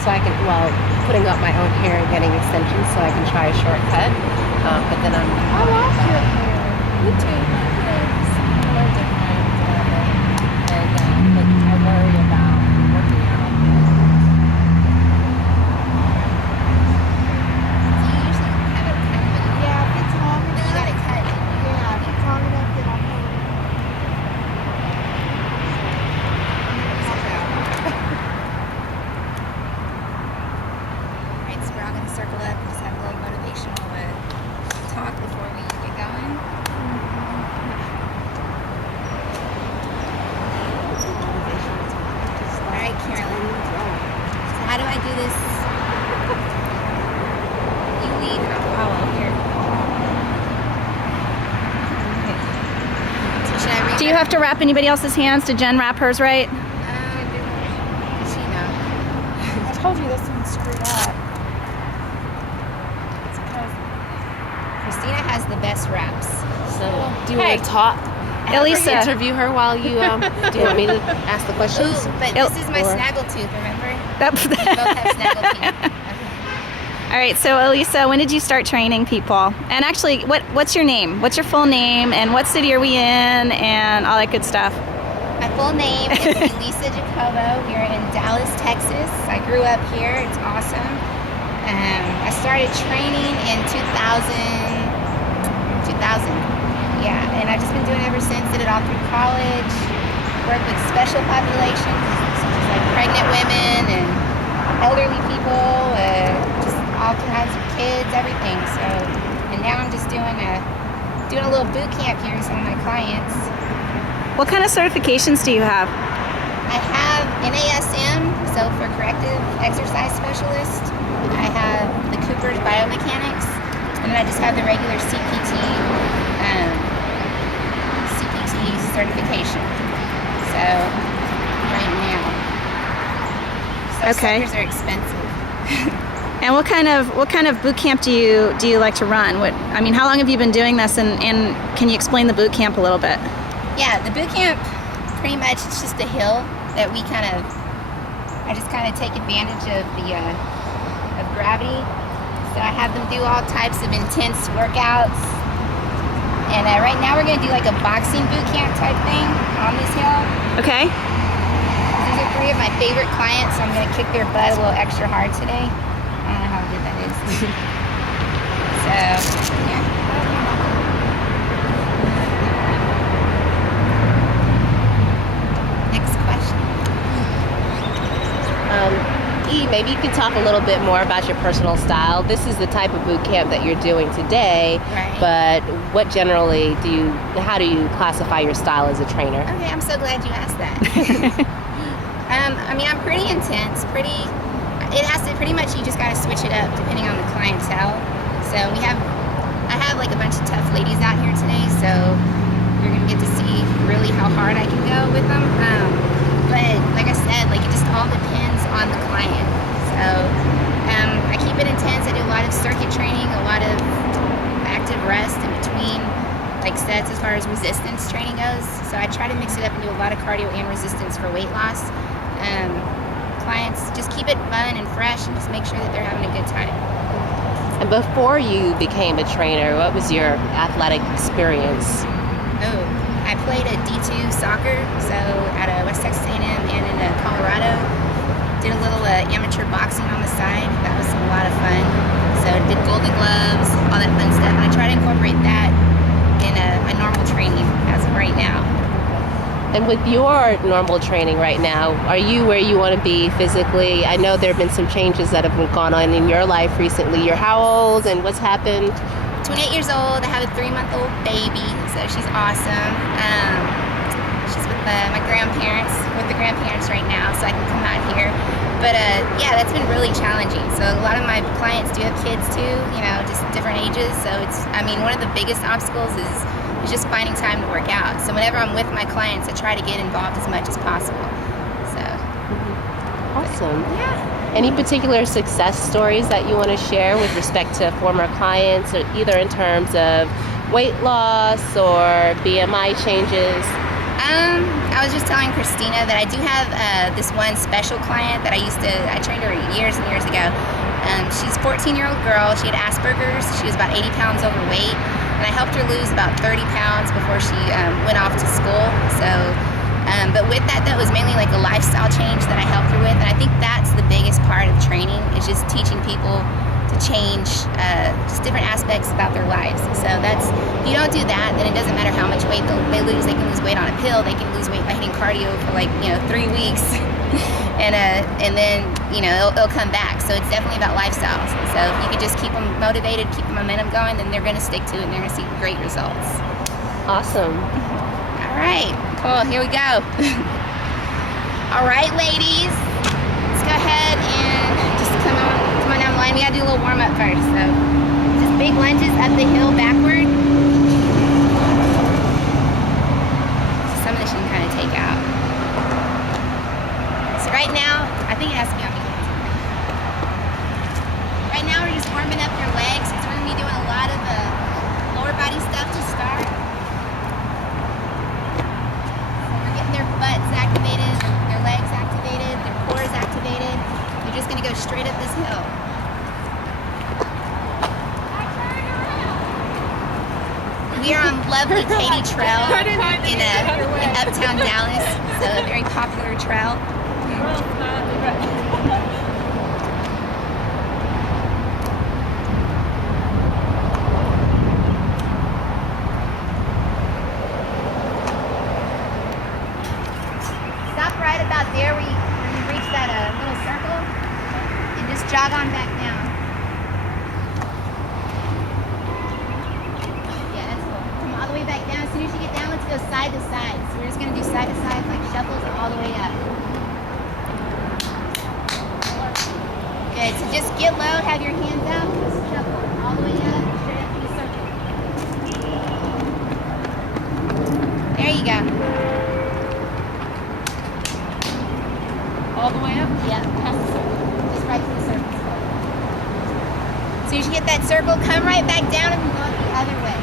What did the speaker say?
so I can, well, putting up my own hair and getting extensions so I can try a shortcut. But then I'm... I love your hair. Me too. It's a little different. But I worry about working out. You usually have it kind of... Yeah, if it's long You enough. gotta cut it. Yeah, if it's long enough, then I'll put it. Right, so we're all gonna circle up and just have a little motivational talk before we get going. All right, Carolyn. So how do I do this? You lead and I'll follow here. So should I read Do you have to wrap anybody else's hands? Did Jen wrap hers right? Does she know? I told you this one's screwed up. It's because Christina has the best wraps. So, do you want to talk? Elisa. Interview her while you, do you want me to ask the questions? Ooh, but this is my snaggletooth, remember? That- We both have snaggletooth. Okay. All right, so Elisa, when did you start training people? And actually, what's your name? What's your full name? And what city are we in? And all that good stuff. My full name is Elisa Jacobo. We're in Dallas, Texas. I grew up here. It's awesome. I started training in 2000. Yeah, and I've just been doing it ever since. Did it all through college. Worked with special populations, such as like pregnant women and elderly people, just all kinds of kids, everything. So, and now I'm just doing a little boot camp here with some of my clients. What kind of certifications do you have? I have NASM, so for corrective exercise specialist. I have the Cooper's biomechanics, and then I just have the regular CPT certification. So right now, so Okay. suckers are expensive. And what kind of boot camp do you like to run? How long have you been doing this? And can you explain the boot camp a little bit? Yeah, the boot camp, pretty much it's just a hill that I just kind of take advantage of the of gravity. So I have them do all types of intense workouts. And right now we're gonna do like a boxing boot camp type thing on this hill. Okay. These are 3 of my favorite clients, so I'm gonna kick their butt a little extra hard today. I don't know how good that is. So, yeah. Next question. Maybe you could talk a little bit more about your personal style. This is the type of boot camp that you're doing today, Right. but how do you classify your style as a trainer? Okay, I'm so glad you asked that. I'm pretty intense, pretty much you just gotta switch it up depending on the clientele. So I have like a bunch of tough ladies out here today, so you're gonna get to see really how hard I can go with them. But like I said, like it just all depends on the client. So I keep it intense. I do a lot of circuit training, a lot of active rest in between like sets as far as resistance training goes. So I try to mix it up and do a lot of cardio and resistance for weight loss. Clients just keep it fun and fresh and just make sure that they're having a good time. And before you became a trainer, what was your athletic experience? Oh, I played a D2 soccer, so out of West Texas A&M and in Colorado. Did a little amateur boxing on the side. That was a lot of fun. So did Golden Gloves, all that fun stuff. And I try to incorporate that in my normal training as of right now. And with your normal training right now, are you where you want to be physically? I know there have been some changes that have gone on in your life recently. You're how old and what's happened? 28 years old. I have a 3-month-old baby, so she's awesome. She's with my grandparents, with the grandparents right now, so I can come out here. But yeah, that's been really challenging. So a lot of my clients do have kids too, just different ages. So one of the biggest obstacles is just finding time to work out. So whenever I'm with my clients, I try to get involved as much as possible. So. Awesome. Yeah. Any particular success stories that you want to share with respect to former clients, or either in terms of weight loss or BMI changes? I was just telling Christina that I do have this one special client that I trained her years and years ago. She's a 14-year-old girl. She had Asperger's. She was about 80 pounds overweight. And I helped her lose about 30 pounds before she went off to school. So, but with that, that was mainly like a lifestyle change that I helped her with. And I think that's the biggest part of training, is just teaching people to change just different aspects about their lives. So that's, if you don't do that, then it doesn't matter how much weight they lose. They can lose weight on a pill. They can lose weight by hitting cardio for 3 weeks. And then, it'll come back. So it's definitely about lifestyles. So if you can just keep them motivated, keep the momentum going, then they're going to stick to it and they're going to see great results. Awesome. All right, cool. Here we go. All right, ladies, let's go ahead and just come on down the line. We got to do a little warm up first. So just big lunges up the hill backward. Some of this you can kind of take out. So right now, I think it has to be on the hands. Right now we're just warming up your legs because we're going to be doing a lot of the lower body stuff to start. So we're getting their butts activated, their legs activated, their cores activated. You're just going to go straight up this hill. We are on lovely Katy Trail in uptown Dallas, so a very popular trail. Stop right about there where you reach that little circle and just jog on back down. Yeah, that's cool. Come all the way back down. As soon as you get down, let's go side to side. So we're just going to do side to side like shuffles all the way up. Good. So just get low, have your hands out, just shuffle all the way up, straight up to the circle. There you go. All the way up? Yeah, past the circle. Just right to the circle. As soon as you get that circle, come right back down and go the other way.